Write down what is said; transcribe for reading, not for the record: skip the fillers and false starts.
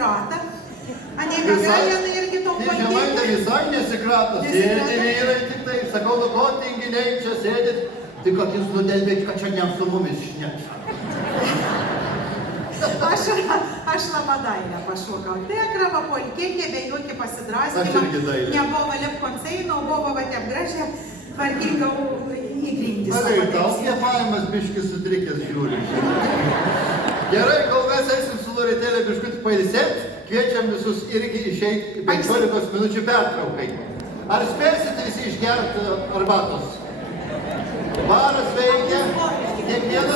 nesikrata. Negalėjai irgi to patinti. Žemaitė visai nesikrata. Sėdi vyrai tik tai, sakau, nu ko tinginiai čia sėdit. Tik kad jūs nudelbėt, kad čia ne su mumis šnekša. Aš labadailę pašokau. Tekrava, polkėkė, be jokį pasidraskimą. Nebuvo lep konceino, buvo vatėm gražią, tvarkingau į grindis. Ar ir tau skiepavimas biškis sutrikęs žiūri. Gerai, kol mes eisim su Loretėlė biškutį pailsėt, kviečiam visus irgi išeiti 15 minučių pertraukai. Ar spėsite visi išgerti arbatos? Baras veikia, kiekvienas